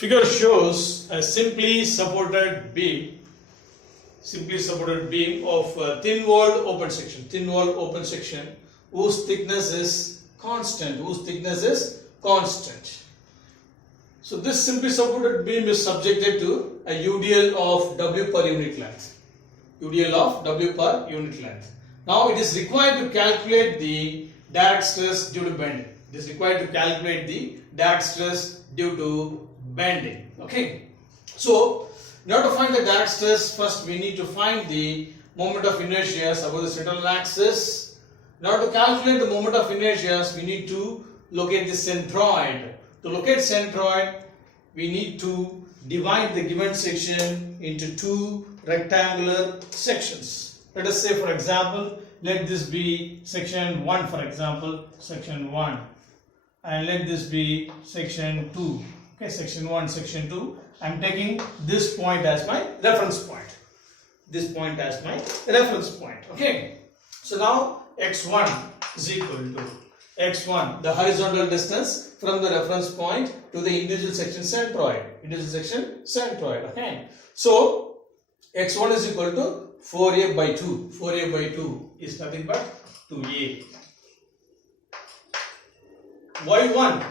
Figure shows a simply supported beam of thin walled open section whose thickness is constant. So this simply supported beam is subjected to a UDL of W per unit length. Now it is required to calculate the direct stress due to bending. Okay. So in order to find the direct stress, first we need to find the moment of inertia above the central axis. In order to calculate the moment of inertia, we need to locate the centroid. To locate centroid, we need to divide the given section into two rectangular sections. Let us say, for example, let this be section 1, for example, section 1, and let this be section 2. Okay, section 1, section 2. I am taking this point as my reference point. Okay. So now x1 is equal to x1, the horizontal distance from the reference point to the individual section centroid. Okay. So x1 is equal to 4a by 2. 4a by 2 is nothing but 2a. y1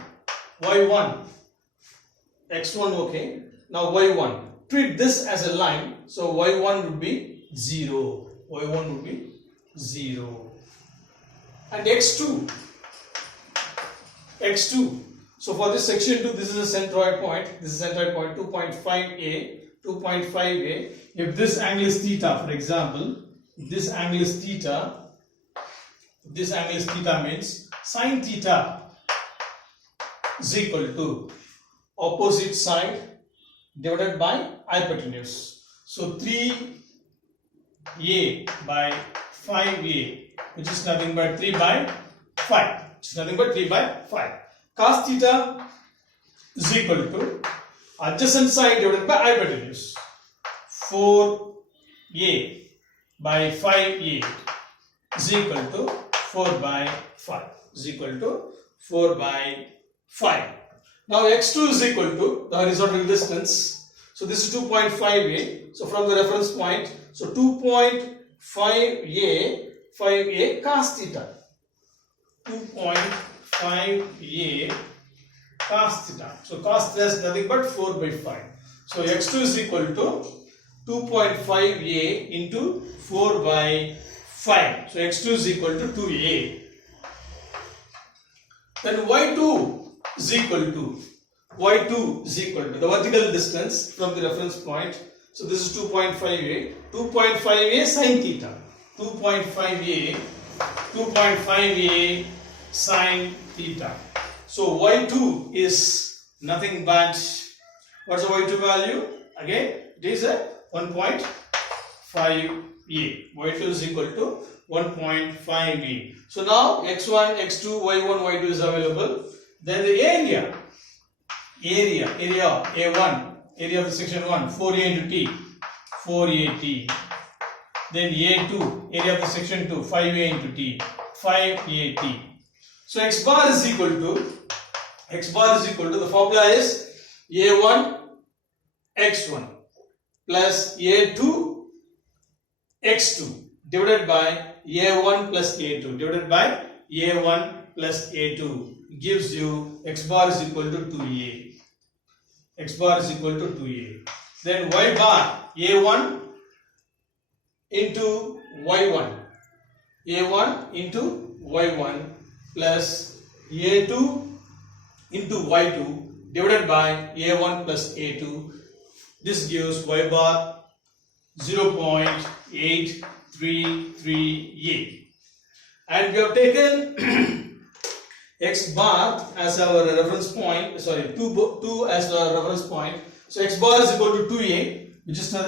x1. Okay. Now y1, treat this as a line, so y1 would be 0. And x2. So for this section 2, this is a centroid point. 2.5a. If this angle is theta, for example, this angle is theta means sin theta is equal to opposite side divided by hypotenuse. So 3a by 5a, which is nothing but 3 by 5. Cos theta is equal to adjacent side divided by hypotenuse. 4a by 5a is equal to 4 by 5. Now x2 is equal to the horizontal distance. So this is 2.5a. So from the reference point, so 2.5a cos theta. 2.5a cos theta. So cos theta is nothing but 4 by 5. So x2 is equal to 2.5a into 4 by 5. So x2 is equal to 2a. Then y2 is equal to the vertical distance from the reference point. So this is 2.5a. 2.5a sin theta. 2.5a sin theta. So y2 is nothing but, what's the y2 value? Again, it is a 1.5a. y2 is equal to 1.5a. So now x1, x2, y1, y2 is available. Then the area of the section 1, 4a into t, 4at. Then a2, area of the section 2, 5a into t, 5at. So x bar is equal to, the formula is a1 x1 plus a2 x2 divided by a1 plus a2 gives you x bar is equal to 2a. Then y bar, a1 into y1 plus a2 into y2 divided by a1 plus a2. This gives y bar 0.833a. And we have taken x bar as our reference point, 2 as our reference point. So x bar is equal to 2a,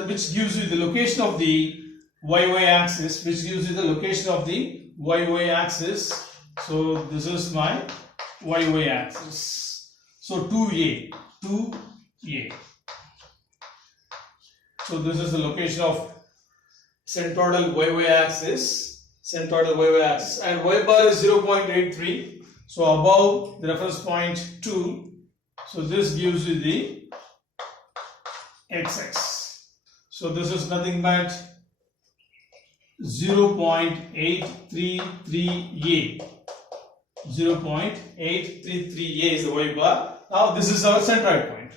which gives you the location of the y axis, So this is my y axis. So 2a. So this is the location of centroidal y axis, and y bar is 0.83. So above the reference point 2, so this gives you the xx. So this is nothing but 0.833a. 0.833a is the y bar. Now this is our centroid point.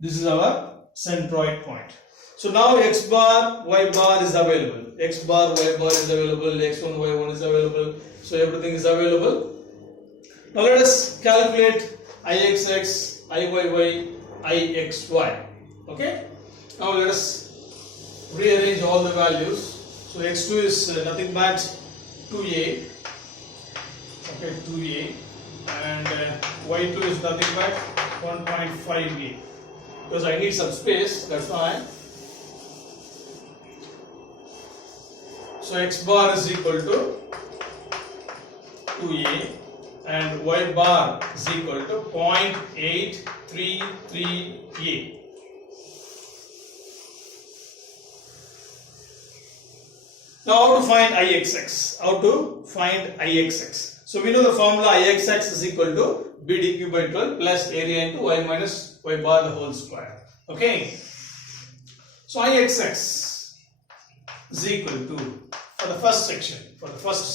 This is our centroid point. So now x bar, y bar is available. X bar, y bar is available. x1, y1 is available. So everything is available. Now let us calculate ixx, iyy, ixy. Okay. Now let us rearrange all the values. So x2 is nothing but 2a. Okay, 2a, and y2 is nothing but 1.5a. Because I need some space, that's why. So x bar is equal to 2a and y bar is equal to 0.833a. Now how to find ixx? How to find ixx? So we know the formula ixx is equal to b dq by 12 plus area into y minus y bar the whole square. Okay. So ixx is equal to, for the first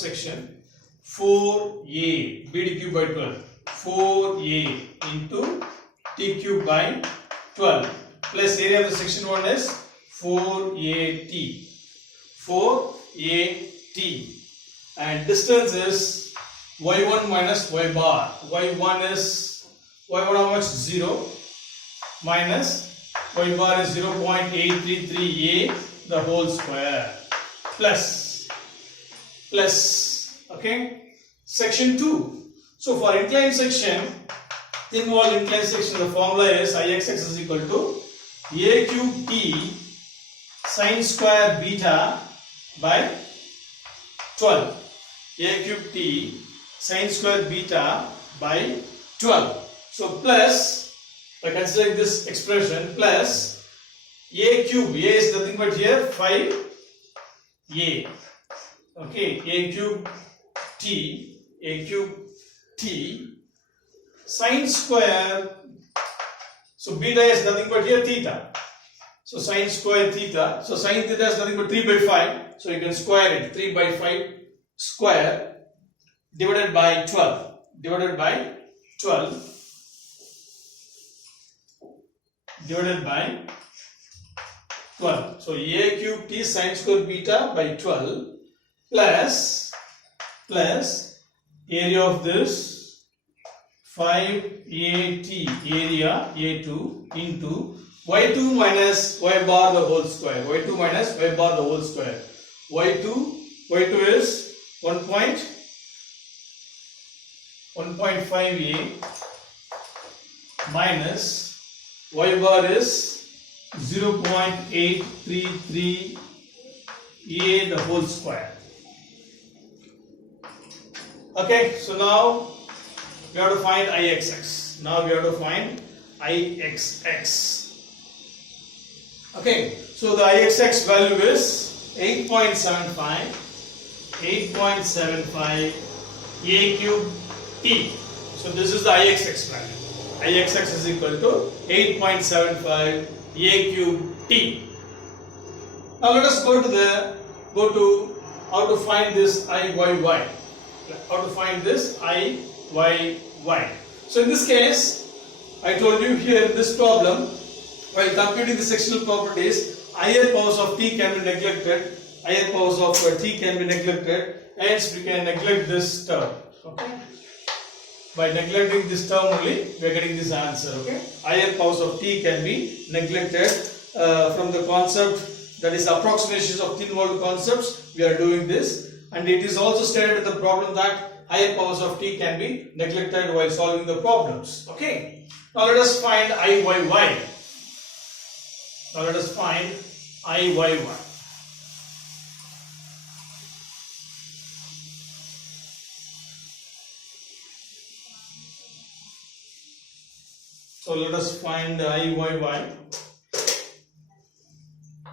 section 4a b dq by 12, 4a into t cube by 12 plus area of the section 1 is 4at. 4at, and distance is y1 minus y bar. y1 how much? 0 minus y bar is 0.833a the whole square plus okay, section 2. So for inclined section, thin wall inclined section, the formula is ixx is equal to a cube t sine square beta by 12. A cube t sine square beta by 12. So plus, by considering this expression, plus a cube, a is nothing but here 5a. Okay, a cube t sine square. So beta is nothing but here theta. So sine square theta. So sine theta is nothing but 3 by 5. So you can square it. 3 by 5 square divided by 12. Divided by 12. So a cube t sine square beta by 12 plus area of this 5at area a2 into y2 minus y bar the whole square. y2 minus y bar the whole square. y2 is 1.5a minus y bar is 0.833a the whole square. Okay, so now we have to find ixx. Okay, so the ixx value is 8.75 a cube t. So this is the ixx value. ixx is equal to 8.75 a cube t. Now let us go to how to find this iyy. How to find this iyy. So in this case, I told you here in this problem, while computing the sectional properties, higher powers of t can be neglected. Hence we can neglect this term. Okay. By neglecting this term only, we are getting this answer. Okay. Higher powers of t can be neglected from the concept, that is approximations of thin wall concepts. We are doing this, and it is also stated in the problem that higher powers of t can be neglected while solving the problems. Okay. Now let us find iyy. So let us find the iyy.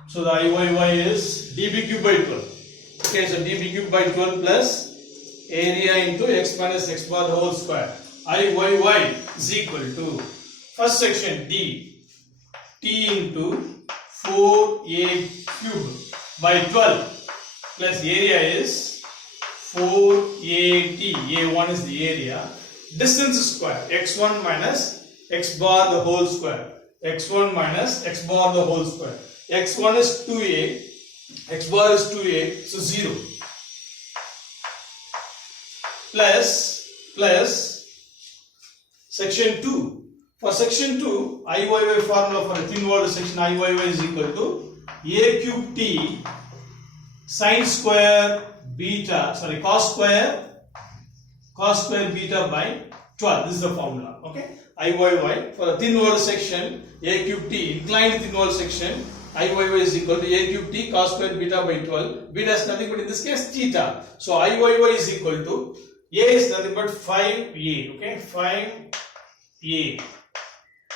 So the iyy is db cube by 12. Okay, so db cube by 12 plus area into x minus x bar the whole square. Iyy is equal to first section d T into 4A cube by 12 plus area is 4AT. A1 is the area. Distance square x1 minus x bar the whole square. X1 minus x bar the whole square. X1 is 2A, x bar is 2A, so 0. Plus section 2. For section 2, IYY formula for a thin walled section IYY is equal to A cube T sine square beta, sorry, cos square beta by 12. This is the formula. Okay. IYY for a thin walled section A cube T, inclined thin walled section IYY is equal to A cube T cos square beta by 12. Beta is nothing but in this case theta. So IYY is equal to A is nothing but 5A. Okay. 5A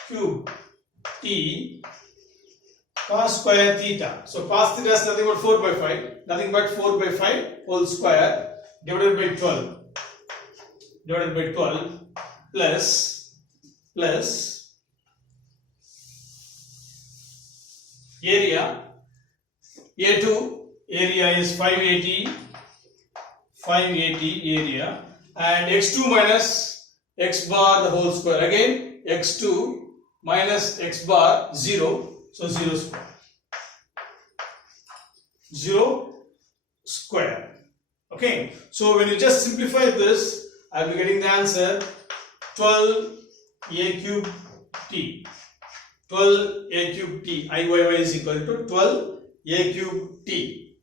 cube T cos square theta. So cos theta is nothing but 4 by 5. Nothing but 4 by 5 whole square divided by 12. Divided by 12 plus area. A2 area is 580 area, and x2 minus x bar the whole square. Again x2 minus x bar 0, so 0 square. 0 square. Okay, so when you just simplify this, I will be getting the answer 12A cube T. 12A cube T. IYY is equal to 12A cube T.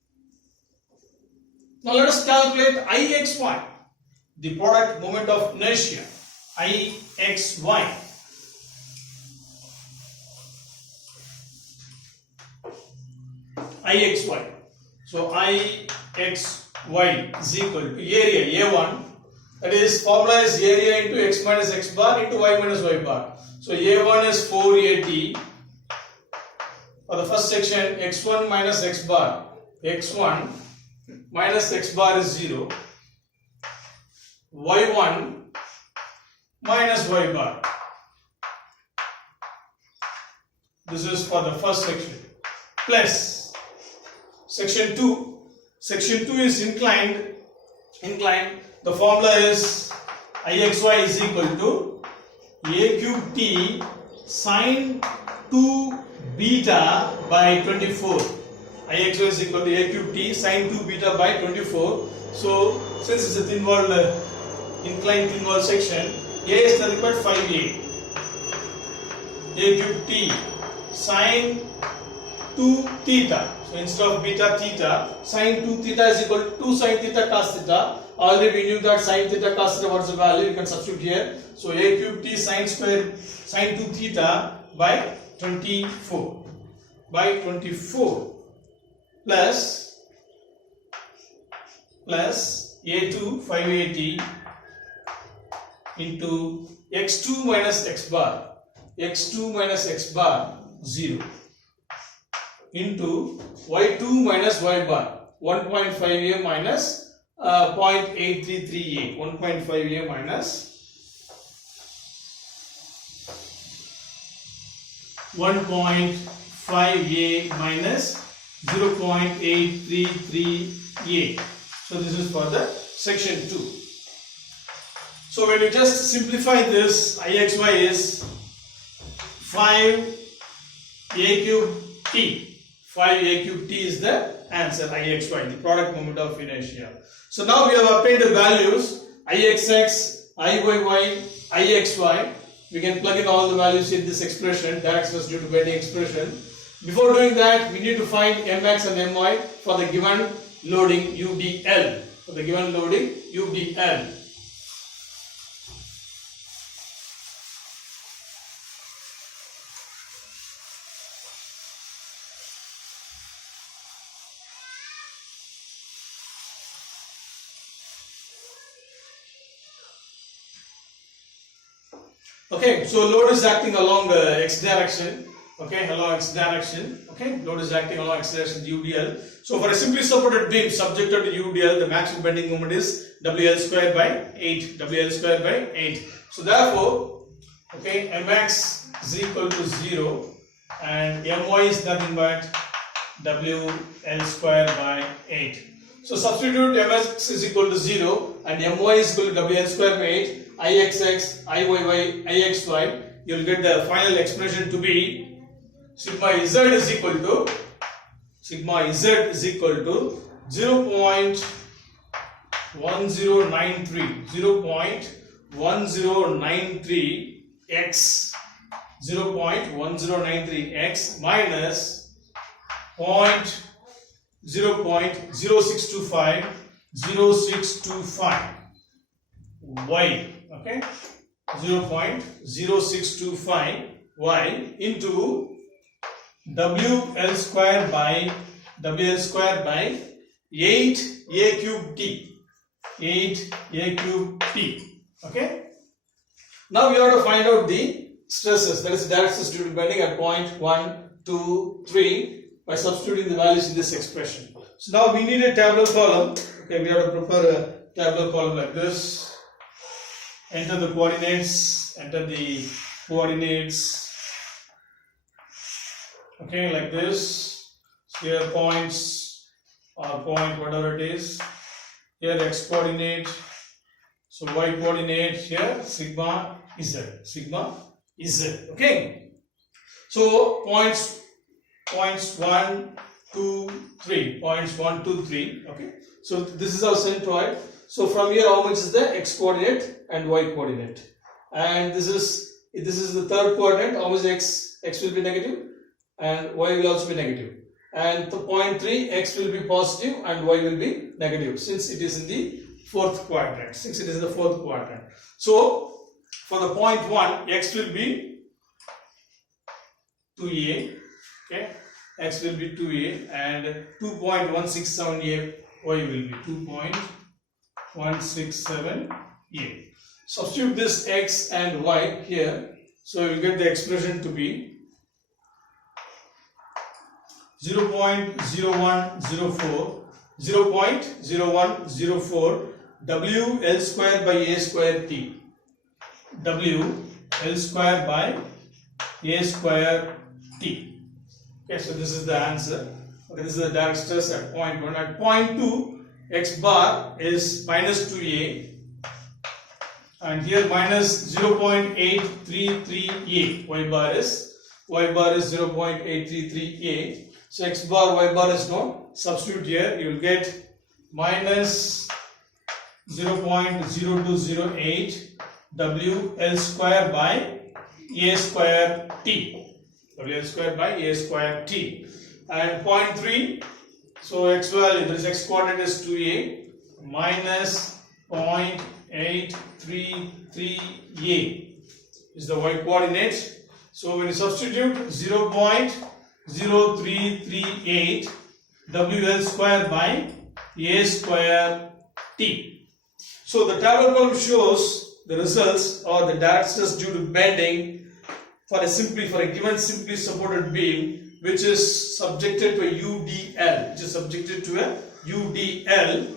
Now let us calculate IXY, the product moment of inertia. IXY. IXY. So IXY is equal to area A1. That is, formula is area into x minus x bar into y minus y bar. So A1 is 4AT. For the first section, x1 minus x bar. X1 minus x bar is 0. Y1 minus y bar. This is for the first section. Plus section 2. Section 2 is inclined. The formula is IXY is equal to A cube T sine 2 beta by 24. IXY is equal to A cube T sine 2 beta by 24. So since it's a thin walled inclined thin walled section, A is nothing but 5A. A cube T sine 2 theta. So instead of beta theta, sine 2 theta is equal to 2 sine theta cos theta. Already we knew that sine theta cos theta, what's the value? You can substitute here. So A cube T sine 2 theta by 24. By 24 plus A2 580 into x2 minus x bar. X2 minus x bar 0 into y2 minus y bar 1.5A minus 0.833A. 1.5A minus 1.5A minus 0.833A. So this is for the section 2. So when you just simplify this, IXY is 5A cube T. 5A cube T is the answer. IXY, the product moment of inertia. So now we have obtained the values IXX, IYY, IXY. We can plug in all the values in this expression, direct stress due to bending expression. Before doing that, we need to find Mx and My for the given loading UDL. For the given loading UDL. Okay, so load is acting along the x direction. Okay, along x direction. Okay, load is acting along x direction, UDL. So for a simply supported beam subjected to UDL, the maximum bending moment is WL square by 8. WL square by 8. So therefore, okay, Mx is equal to 0 and My is nothing but WL square by 8. So substitute Ms is equal to 0 and My is equal to WL square by 8, Ixx, Iyy, Ixy. You will get the final expression to be sigma z is equal to 0.1093 x 0.1093x minus 0.0625 y, okay, 0.0625 y into WL square by 8a cube t, 8a cube t. Okay. Now we have to find out the stresses, that is direct stress due to bending at point 1, 2, 3 by substituting the values in this expression. So now we need a tabular column. Okay, we have to prepare a tabular column like this. Enter the coordinates. Okay, like this. So here points or point, whatever it is. Here x coordinate. So y coordinate here sigma z. Okay. So points 1, 2, 3. Points 1, 2, 3. Okay. So this is our centroid. So from here, how much is the x coordinate and y coordinate? And this is the third coordinate. How much x will be negative and y will also be negative. And the point 3, x will be positive and y will be negative since it is in the fourth quadrant. So for the point 1, x will be 2a. Okay, x will be 2a and 2.167a y will be 2.167a. Substitute this x and y here, so you will get the expression to be 0.0104 WL square by a square t. WL square by a square t. Okay, so this is the answer. Okay, this is the direct stress at point 1. At point 2, x bar is minus 2a and here minus 0.833a. Y bar is 0.833a. So x bar, y bar is known. Substitute here, you will get minus 0.0208 WL square by a square t. WL square by a square t. And point 3, so x value, there is x coordinate is 2a minus 0.833a is the y coordinate. So when you substitute 0.0338 WL square by a square t. So the tabular column shows the results or the direct stress due to bending for a given simply supported beam which is subjected to a UDL,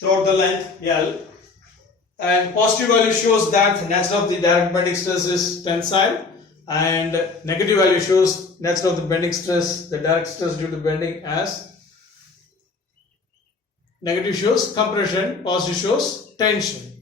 throughout the length L, and positive value shows that the nature of the direct bending stress is tensile, and negative value shows nature of the bending stress, the direct stress due to bending, as negative shows compression, positive shows tension.